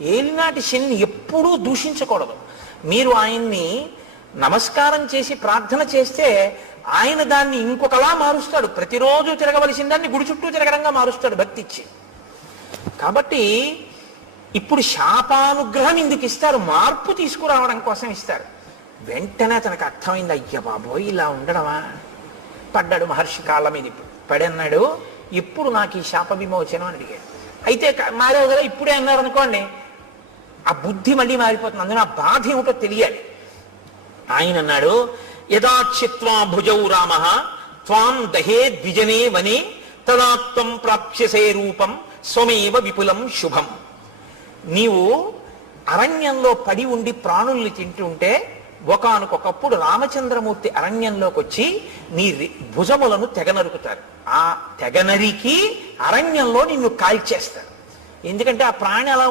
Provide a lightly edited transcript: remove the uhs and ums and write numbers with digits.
ఏలినాటి శని ఎప్పుడూ దూషించకూడదు. మీరు ఆయన్ని నమస్కారం చేసి ప్రార్థన చేస్తే ఆయన దాన్ని ఇంకొకలా మారుస్తాడు. ప్రతిరోజు తిరగవలసిన దాన్ని గుడి చుట్టూ తిరగడంగా మారుస్తాడు భక్తి ఇచ్చి. కాబట్టి ఇప్పుడు శాపానుగ్రహం ఎందుకు ఇస్తారు? మార్పు తీసుకురావడం కోసం ఇస్తారు. వెంటనే తనకు అర్థమైంది, అయ్య బాబోయ్ ఇలా ఉండడమా. పడ్డాడు మహర్షి కాళ్ళ మీద. ఇప్పుడు పడన్నాడు, ఇప్పుడు నాకు ఈ శాప విమోచనం అని అడిగాడు. అయితే మారావు కదా, ఇప్పుడే అన్నారు అనుకోండి, ఆ బుద్ధి మళ్ళీ మారిపోతుంది. అందులో ఆ బాధ ఏమిటో తెలియాలి. ఆయన అన్నాడు, యదాచిత్వా భుజౌ రామ త్వాం దహే ద్విజనే వనే తదాత్వం ప్రాప్స్యసే రూపం స్వమేవ విపులం శుభం. నీవు అరణ్యంలో పడి ఉండి ప్రాణుల్ని తింటుంటే ఒకానొకప్పుడు రామచంద్రమూర్తి అరణ్యంలోకి వచ్చి నీ భుజములను తెగనరుకుతారు. ఆ తెగనరికి అరణ్యంలో నిన్ను కాల్చేస్తారు. ఎందుకంటే ఆ ప్రాణి అలా